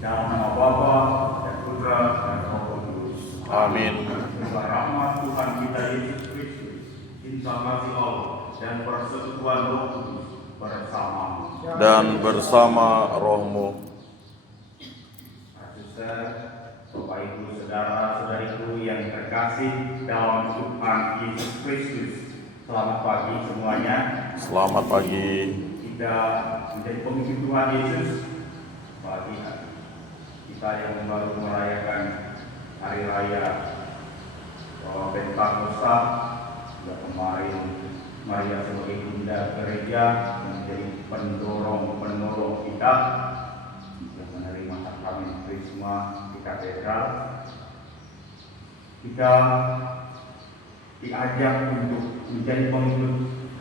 Dalam nama Bapa dan Putra dan Roh Kudus. Amin. Rahmat Tuhan kita Yesus Kristus, cinta kasih Allah dan persekutuan Roh Kudus bersama Dan bersama rohmu. Saudara, Bapak Ibu, saudara-saudariku yang terkasih dalam Tuhan Yesus Kristus. Selamat pagi semuanya. Selamat pagi. Kita menjadi pemimpin Tuhan Yesus pagi hari. Kita yang baru merayakan hari raya Pentakosta, juga kemarin Maria sebagai Bunda Gereja menjadi pendorong-penolong kita yang menerima sakramen Krisma di katedral. Kita diajak untuk menjadi pengikut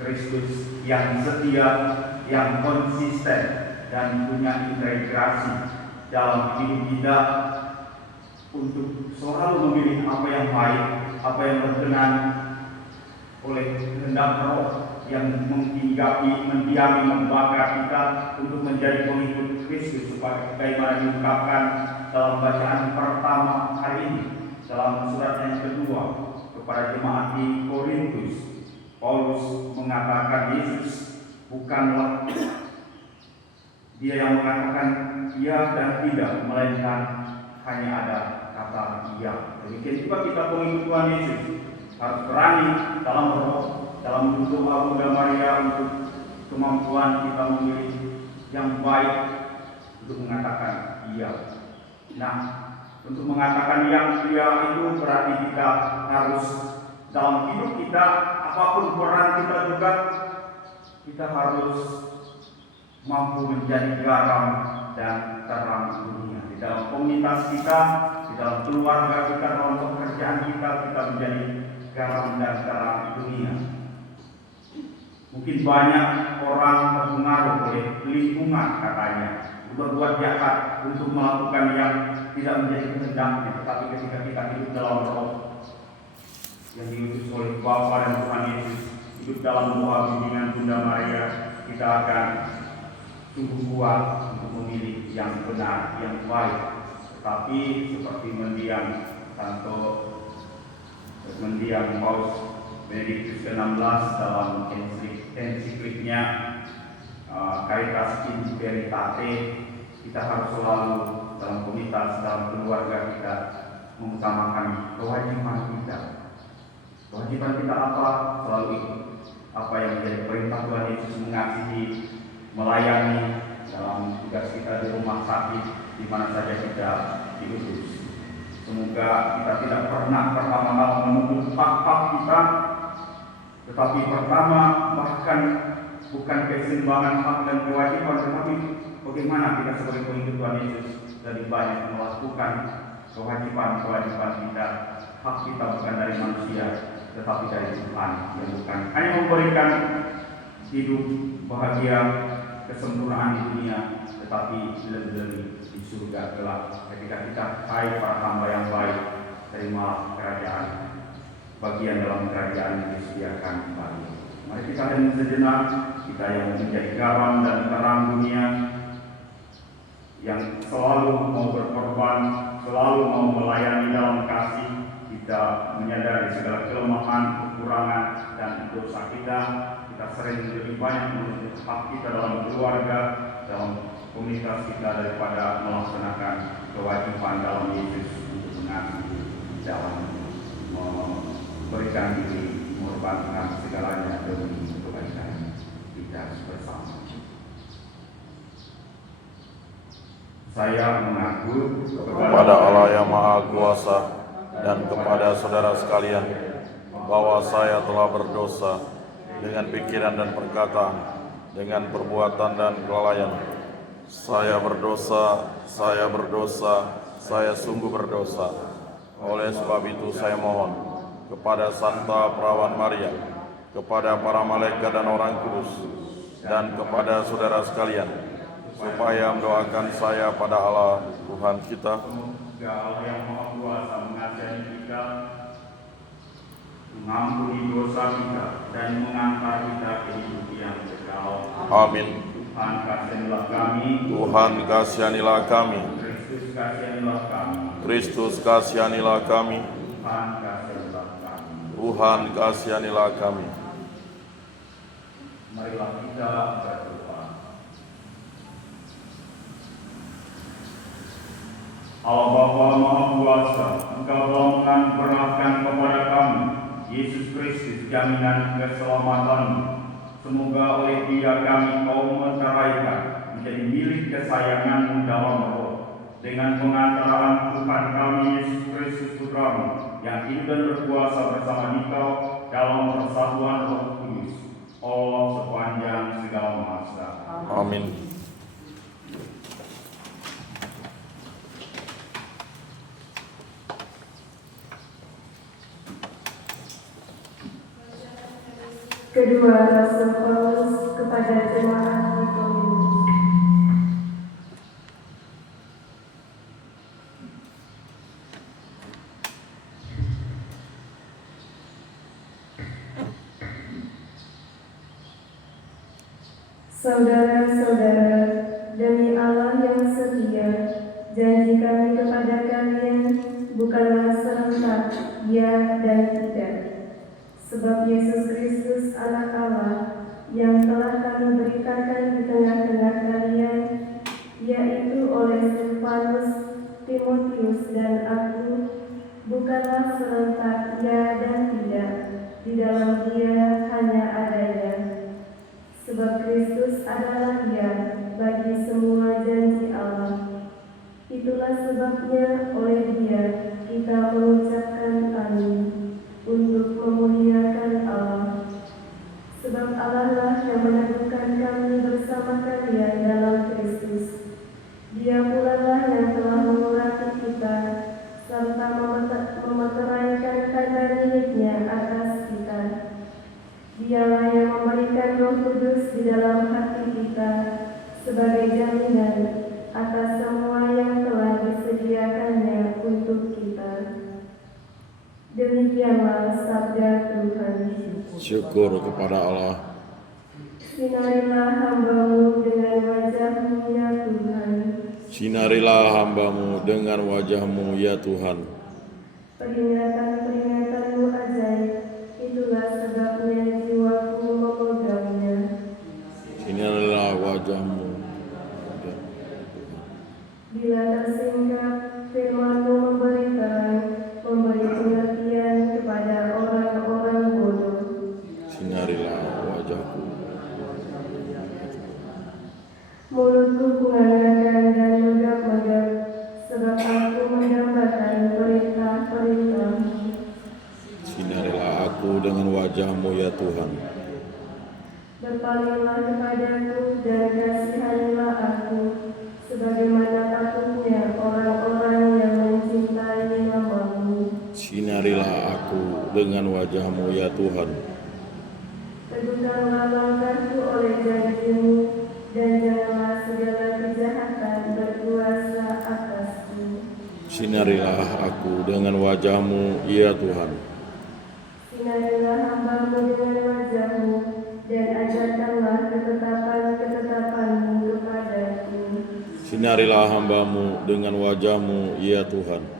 Kristus yang setia, yang konsisten dan punya integrasi dalam hidup kita untuk selalu memilih apa yang baik, apa yang berkenan oleh kehendak Roh yang menghinggapi, mendiami, membakar kita untuk menjadi pengikut Kristus sebagaimana diungkapkan dalam bacaan pertama hari ini dalam surat yang kedua kepada jemaat di Korintus. Paulus mengatakan Yesus bukanlah dia yang mengatakan iya dan tidak, melainkan hanya ada kata iya. Demikian juga kita pengikut Tuhan Yesus harus berani dalam roh, dalam doa Bunda Maria untuk kemampuan kita memilih yang baik untuk mengatakan iya. Nah, untuk mengatakan yang iya itu berarti kita harus dalam hidup kita, apapun peran kita juga, kita harus mampu menjadi garam dan terang dunia. Di dalam komunitas kita, di dalam keluarga kita, dalam pekerjaan kita, kita menjadi garam dan terang dunia. Mungkin banyak orang terpengaruh oleh lingkungan katanya, berbuat jahat untuk melakukan yang tidak menjadi kehendaknya. Tetapi ketika kita hidup dalam roh yang diutus oleh Bapa dan Tuhan Yesus, hidup dalam doa bimbingan Bunda Maria, kita akan sungguh kuat untuk memilih yang benar, yang baik. Tetapi seperti mendiang Paus Benedictus XVI dalam ensikliknya Caritas in Veritate, kita harus selalu dalam komunitas, dalam keluarga kita mengutamakan kewajiban kita. Kewajiban kita apa? Selalu ikut apa yang menjadi perintah Tuhan Yesus, mengasihi, melayani dalam tugas kita di rumah sakit, di mana saja kita diutus. Semoga kita tidak pernah pertama-tama menuntut hak-hak kita, tetapi pertama bahkan bukan keseimbangan hak dan kewajiban, tetapi bagaimana kita sebagai pengikut Tuhan Yesus lebih banyak melakukan kewajiban-kewajiban kita. Hak kita bukan dari manusia, tetapi dari Tuhan, yang bukan hanya memberikan hidup bahagia, kesempurnaan di dunia, tetapi lebih-lebih di surga kelak. Ketika kita, hai para hamba yang baik, terimalah kerajaan, bagian dalam kerajaan yang disediakan kembali. Mari kita hening sejenak, kita yang menjadi garam dan terang dunia, yang selalu mau berkorban, selalu mau melayani dalam kasih. Kita menyadari segala kelemahan, kekurangan, dan dosa kita. Kita sering lebih banyak menuntut hak kita dalam keluarga, dalam komunitas kita, daripada melaksanakan kewajiban dalam Yesus untuk mengasihi, dalam memberikan diri, mengorbankan segalanya demi kebaikan kita bersama. Saya mengaku Kepada Allah yang Maha Kuasa dan kepada saudara sekalian, bahwa saya telah berdosa dengan pikiran dan perkataan, dengan perbuatan dan kelalaian. Saya berdosa, saya sungguh berdosa. Oleh sebab itu saya mohon kepada Santa Perawan Maria, kepada para malaikat dan orang kudus, dan kepada saudara sekalian, supaya mendoakan saya pada Allah Tuhan kita. Allah yang Maha Kuasa mengasihi kita, mengampuni dosa kita, dan mengantar kita ke hidup yang kekal. Amin. Tuhan kasihanilah kami. Tuhan kasihanilah kami. Kristus kasihanilah kami. Kristus kasihanilah kami. Tuhan kasihanilah kami. Tuhan kasihanilah kami. Marilah kita berdoa. Allah Bapa Maha Kuasa, Engkau telah menganugerahkan kepada kami Yesus Kristus jaminan keselamatan. Semoga oleh Dia kami kau mencahaykan menjadi milik kesayangan-Mu dalam roh, dengan pengantaraan Tuhan kami Yesus Kristus Putra-Mu yang hidup dan berkuasa bersama Dikau dalam persatuan Roh Kudus, Allah sepanjang segala masa. Amin. Kedua Rasul Paulus kepada jemaat di Korintus. Saudara-saudara, demi Allah yang setia, janji kami kepada kalian bukanlah serentak ya dan tidak. Sebab Yesus Kristus anak Allah yang telah kami beritakan di tengah-tengah kalian, yaitu oleh Silvanus, Timotius, dan aku, bukanlah serentak ya dan tidak. Di dalam Dia hanya adanya. Sebab Kristus adalah ya bagi semua janji Allah. Itulah sebabnya oleh Dia kita mengucapkan amin, untuk memuliakan Allah. Sebab Allah lah yang meneguhkan kami bersama kalian dalam Kristus. Dia pula lah yang telah mengurapi kita, serta memeteraikan tanda miliknya atas kita. Dialah yang memberikan Roh Kudus di dalam hati kita, sebagai jaminan atas semua yang telah disediakannya untuk kita. Demikianlah sabda Tuhan. Syukur kepada Allah. Sinarilah hamba-Mu dengan wajah-Mu ya Tuhan. Sinarilah hamba-Mu dengan wajah-Mu ya Tuhan. Peringatan-peringatan-Mu ajaib, itulah sebabnya jiwaku memegangnya. Sinarilah wajah-Mu. Bila tersingkap, firman-Mu memberi terang, memberi pengertian kepada orang-orang bodoh. Sinarilah wajahku. Mulutku kunganakan dan megap-megap, sebab aku mendambakan perintah-perintah-Mu. Sinarilah aku dengan wajah-Mu ya Tuhan. Berpalinglah kepadaku dan kasihanilah aku, sebagaimana patutnya orang-orang yang mencintai nama-Mu. Sinarilah aku dengan wajah-Mu ya Tuhan. Teguhkanlah langkahku oleh janji-Mu, dan janganlah segala kejahatan berkuasa atasku. Sinarilah aku dengan wajah-Mu ya Tuhan. Sinarilah hamba-Mu dengan wajah-Mu, dan ajarkanlah ketetapan-ketetapan-Mu kepadaku. Sinarilah hamba-Mu dengan wajah-Mu ya Tuhan.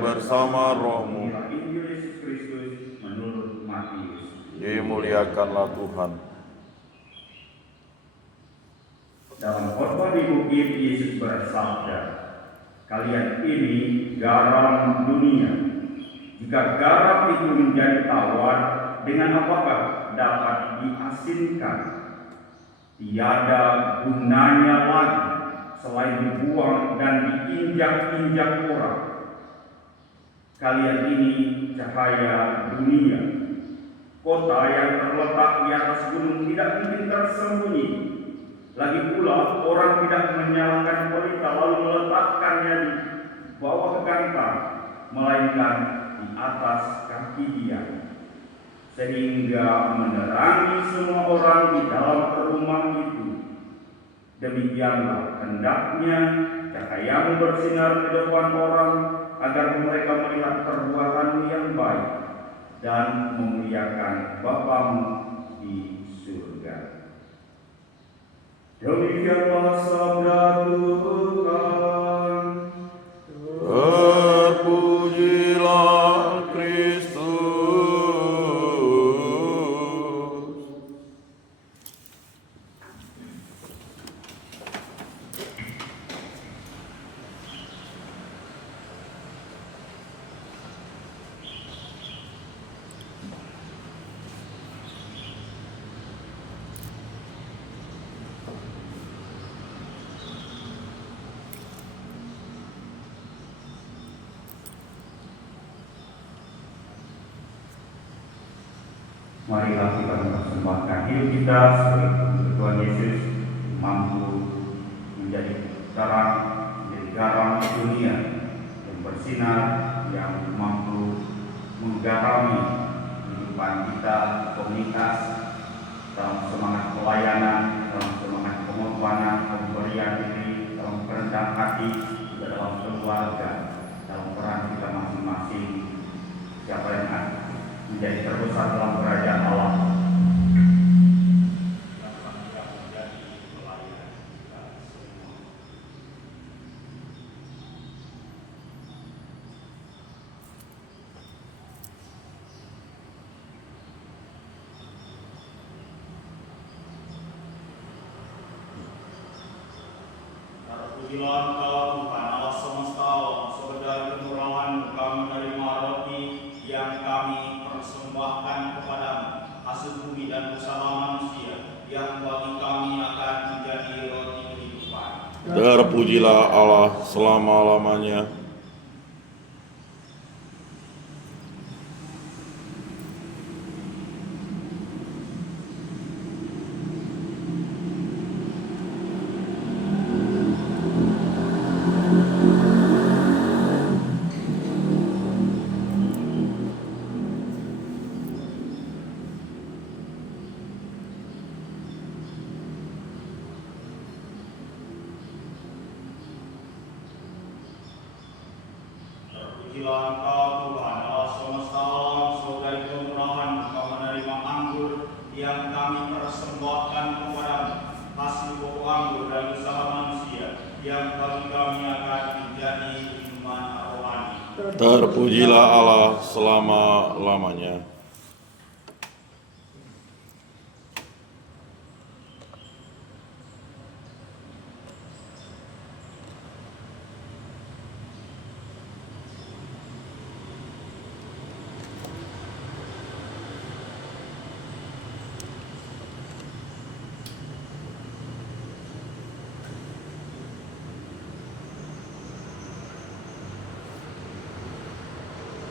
Bersama rohmu. Injil Yesus Kristus menurut Matius. Dimuliakanlah Tuhan. Dalam khotbah di bukit, Yesus bersabda, "Kalian ini garam dunia. Jika garam itu menjadi tawar, dengan apakah dapat diasinkan? Tiada gunanya lagi selain dibuang dan diinjak-injak orang. Kalian ini cahaya dunia. Kota yang terletak di atas gunung tidak mungkin tersembunyi. Lagi pula orang tidak menyalakan pelita lalu meletakkannya di bawah gantang, melainkan di atas kaki dia, sehingga menerangi semua orang di dalam rumah itu. Demikianlah hendaknya cahayamu bersinar di depan orang, agar mereka melihat perbuatanmu yang baik dan memuliakan Bapamu di surga. Demikianlah sabda Tuhan. Terpujilah Kristus. Marilah kita mempersembahkan hidup kita sebagai Tuhan Yesus, mampu menjadi terang, menjadi garam dunia yang bersinar, yang mampu menggarami kehidupan kita, komunitas, dalam semangat pelayanan, dalam semangat pengorbanan, pemberian diri, dalam kerendahan hati, juga dalam keluarga, dalam peran kita masing-masing. Siapa yang menjadi terbesar dalam kerajaan Allah. Terpujilah Engkau Tuhan Allah semesta alam, seberdaya kemurahan Kami menerima roti yang kami persembahkan kepadamu, hasil bumi dan usaha manusia, yang bagi kami akan menjadi roti kehidupan. Terpujilah Allah selama-lamanya. Terpujilah Engkau Tuhan Allah semesta alam, seberdaya kemurahan Kau menerima anggur yang kami persembahkan kepadamu, hasil pokok anggur dan usaha manusia, yang bagi kami akan menjadi minuman rohani. Terpujilah Allah selama-lamanya.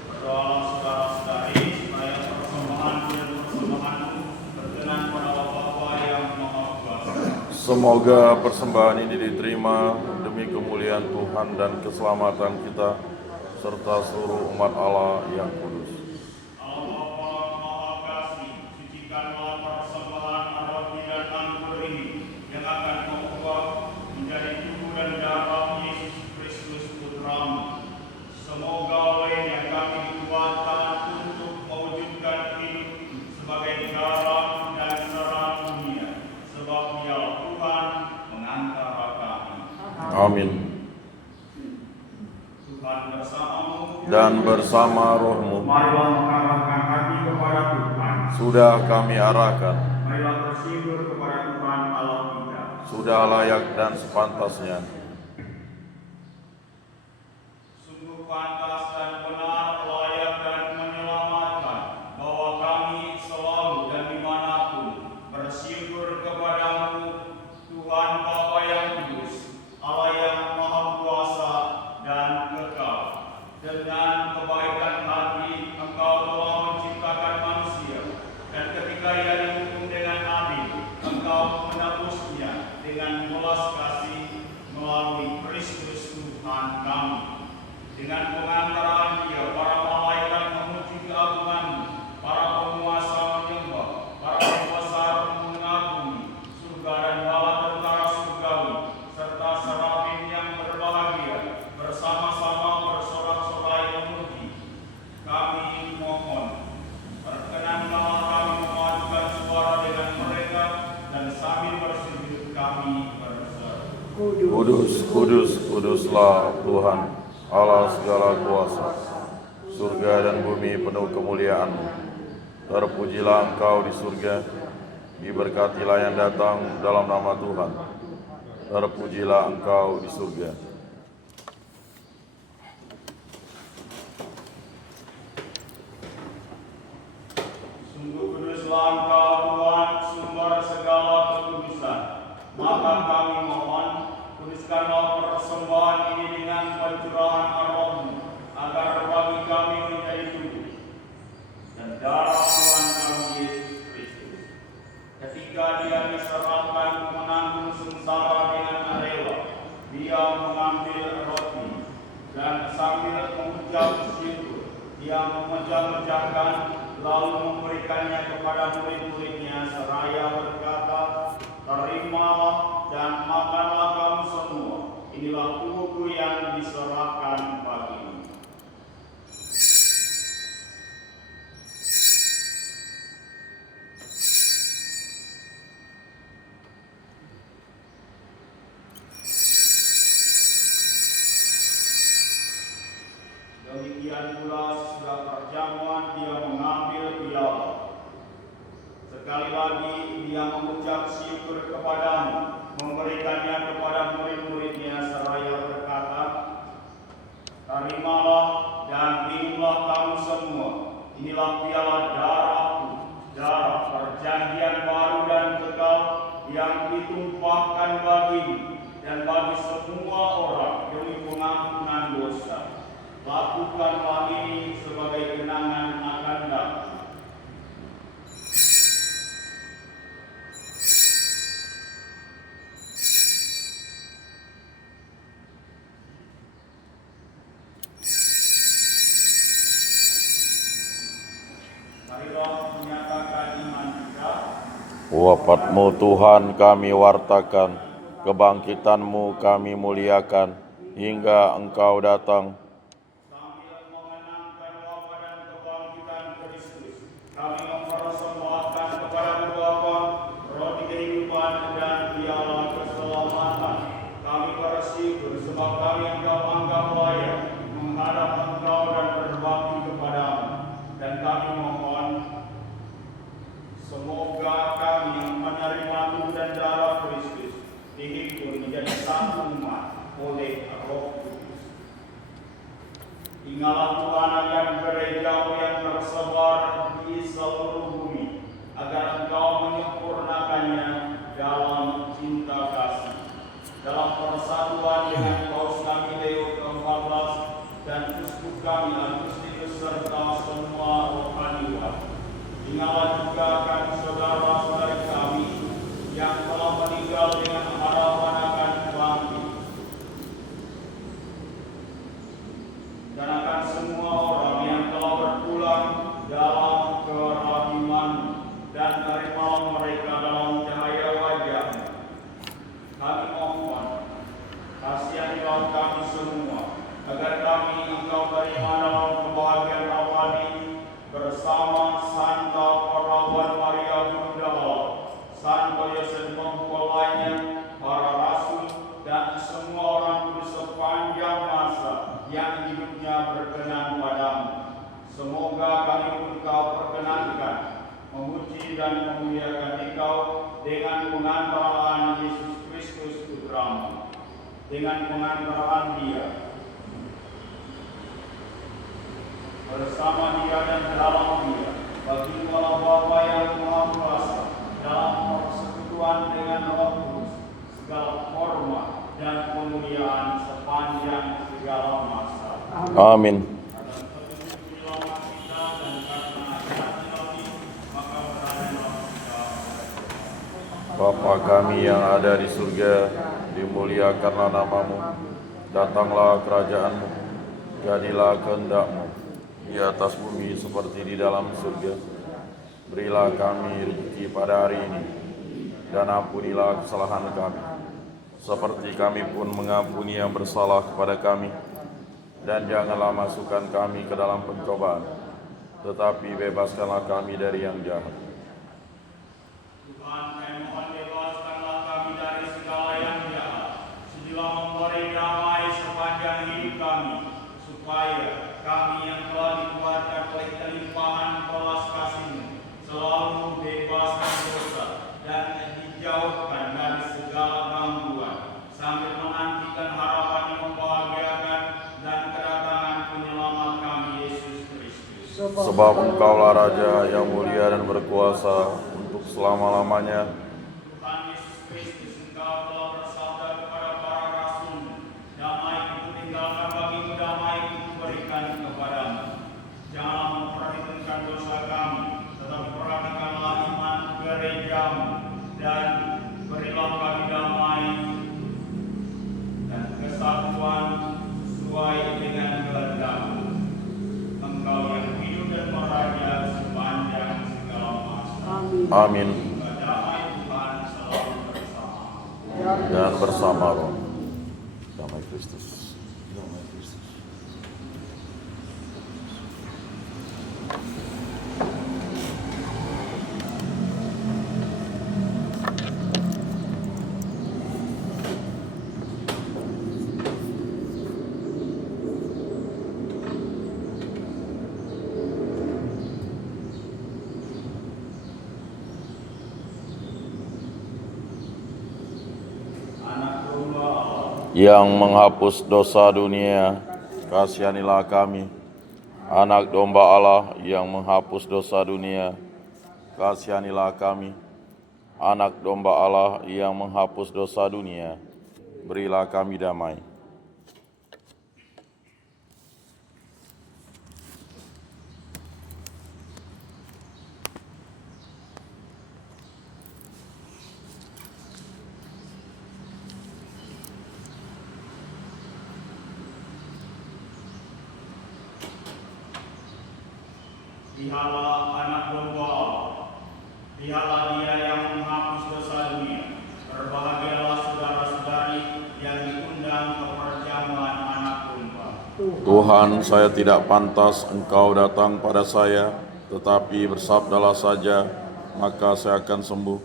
Berdoalah saudara-saudari, supaya persembahanku dan persembahanmu berkenan pada Bapa yang Maha Kuasa. Semoga persembahan ini diterima demi kemuliaan Tuhan dan keselamatan kita, serta seluruh umat Allah yang kudus. Allah Bapa Maha Kasih, sucikanlah persembahan roti dan anggur ini yang akan Kau ubah menjadi tubuh dan darah Yesus Kristus Putramu. Semoga olehnya kami dikuatkan untuk mewujudkan hidup sebagai garam dan terang dunia, sebab Dia Tuhan mengantara kami. Amin. Tuhan bersamamu Dan bersama rohmu Marilah mengarahkan hati kepada Tuhan. sudah kami arahkan, Marilah bersyukur kepada Tuhan Allah kita. sudah layak dan sepantasnya. sungguh pantas dan benar, layak dan menyelamatkan, bahwa kami Kudus, kudus, kuduslah Tuhan, Allah segala kuasa. Surga dan bumi penuh kemuliaan-Mu. Terpujilah Engkau di surga, diberkatilah yang datang dalam nama Tuhan. Terpujilah Engkau di surga. Sungguh kuduslah Engkau Tuhan, sumber segala kekudusan. Maka kami mohon, kuduskanlah persembahan ini dengan pencurahan Roh-Mu, agar bagi kami menjadi tubuh dan darah Tuhan kami Yesus Kristus. Ketika Dia diserahkan menanggung sengsara dengan rela, Dia mengambil roti dan sambil mengucap syukur, Dia memecah-mecahkan lalu memberikannya kepada murid-muridnya seraya berkata, "Terimalah dan makanlah kamu semua. Inilah tubuhku yang diserahkan bagimu." Demikian pula sesudah perjamuan Dia mengambil piala. Sekali lagi Dia mengucap syukur kepadamu, memberikannya kepada murid-muridnya seraya berkata, "Terimalah dan minumlah kamu semua. Inilah piala darahku, darah perjanjian baru dan kekal yang ditumpahkan bagimu dan bagi semua orang demi pengampunan dosa. Lakukanlah ini sebagai kenangan akan aku." Marilah menyatakan iman kita. Wafat-Mu Tuhan kami wartakan, kebangkitan-Mu kami muliakan, hingga Engkau datang. Sambil mengenangkan wafat dan kebangkitan Kristus, kami mempersembahkan kepada Bapa roti kehidupan dan piala keselamatan. Kami bersyukur sebab kami Engkau anggap layak menghadap Engkau dan berbakti kepadamu. Dan kami mohon, semoga kami yang menerima tubuh dan darah Kristus dihimpun menjadi satu umat oleh Roh Kudus. Ingatlah Tuhan akan gereja yang tersebar di seluruh bumi, agar Engkau menyempurnakannya dalam cinta kasih, dalam persatuan dengan Paus kami Leo ke-14 dan uskup kami Agustinus serta semua rohaniwan. Ingatlah juga akan saudara-saudari kami yang telah meninggal dengan harapan akan bangkit, dan akan semua orang yang telah berpulang dalam kerahiman, dan terimalah mereka dalam cahaya wajah-Mu. Kami mohon, kasihanilah kami semua, agar kami Engkau terima dalam kebahagiaan abadi bersama Santa Perawan Maria Bunda Allah, Santo Yosef Mempelai lainnya, para rasul, dan semua orang kudus sepanjang masa yang hidupnya berkenan padamu. Semoga kami pun Kau perkenankan memuji dan memuliakan Engkau dengan pengantaraan Yesus Kristus Putra-Mu, dengan pengantaraan Dia, bersama Dia dan dalam Dia, bagi Allah Bapa yang Maha Kuasa, dalam persekutuan dengan Roh Kudus, segala hormat dan kemuliaan sepanjang segala masa. Amin. Bapa kami yang ada di surga, dimuliakanlah nama-Mu, datanglah kerajaan-Mu, jadilah kehendak-Mu di atas bumi seperti di dalam surga. Berilah kami rezeki pada hari ini, dan ampunilah kesalahan kami, seperti kami pun mengampuni yang bersalah kepada kami. Dan janganlah masukkan kami ke dalam pencobaan, tetapi bebaskanlah kami dari yang jahat. Tuhan, kami mohon bebaskanlah kami dari segala yang jahat. telah memberi damai sepanjang hidup kami, supaya kami yang telah dikuatkan oleh kelimpahan belas kasih-Mu selalu bebas dari dosa dan dijauhkan dari segala gangguan, sambil menantikan harapan yang membahagiakan dan kedatangan penyelamat kami Yesus Kristus. Sebab Engkaulah Raja yang mulia dan berkuasa untuk selama-lamanya. Tuhan Yesus Kristus, Engkau telah bersabda kepada para rasul, damai itu tinggalkan bagimu, damai itu berikan kepadamu. Janganlah memperhitungkan dosa kami, tetapi perhatikanlah iman gerejamu, dan berilah kami damai dan kesatuan sesuai dengan kehendak-Mu. Engkau yang hidup dan meraja sepanjang segala masa. Amin. Damai Tuhan selalu bersama. Dan bersama roh. Damai Kristus. Damai Kristus. Yang menghapus dosa dunia, kasihanilah kami. Anak domba Allah yang menghapus dosa dunia, kasihanilah kami. Anak domba Allah yang menghapus dosa dunia, berilah kami damai. Lihatlah anak domba Allah, lihatlah Dia yang menghapus dosa dunia. Berbahagialah saudara-saudari yang diundang ke perjamuan anak domba. Tuhan, saya tidak pantas Engkau datang pada saya, tetapi bersabdalah saja, maka saya akan sembuh.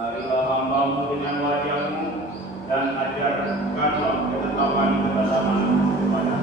Kenalilah hamba-Mu dengan wajah-Mu dan ajarkanlah ketetapan kebenaran kepada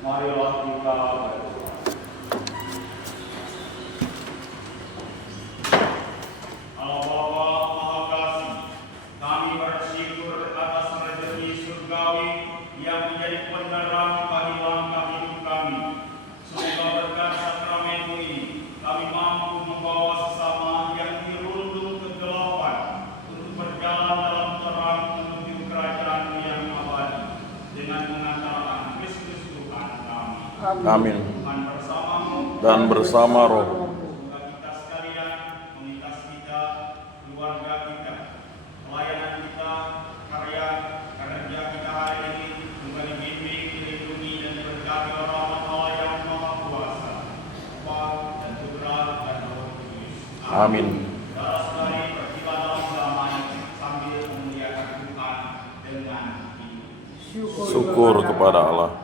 marilah kita berdoa. Allah Bapa Maha Kasih, kami bersyukur atas rezeki surgawi yang menjadi penerang bagi langkah hidup kami. Semoga berkat sakramen ini kami mampu membawa sesama yang dirundung kegelapan untuk berjalan dalam terang menuju kerajaan yang abadi dengan mengatakan Kristus Tuhan kami. Amin. Tuhan bersamamu Dan bersama roh. semoga kita sekalian, komunitas kita, keluarga kita, pelayanan kita, karya kerja kita hari ini semoga dibimbing, dilindungi dan diberkati oleh rahmat Allah yang Maha Kuasa, Bapa dan Putra dan Roh Kudus. Amin. Saudara-saudari, berjiwa dalam damai sambil memuliakan Tuhan dengan hidup. Syukur kepada Allah.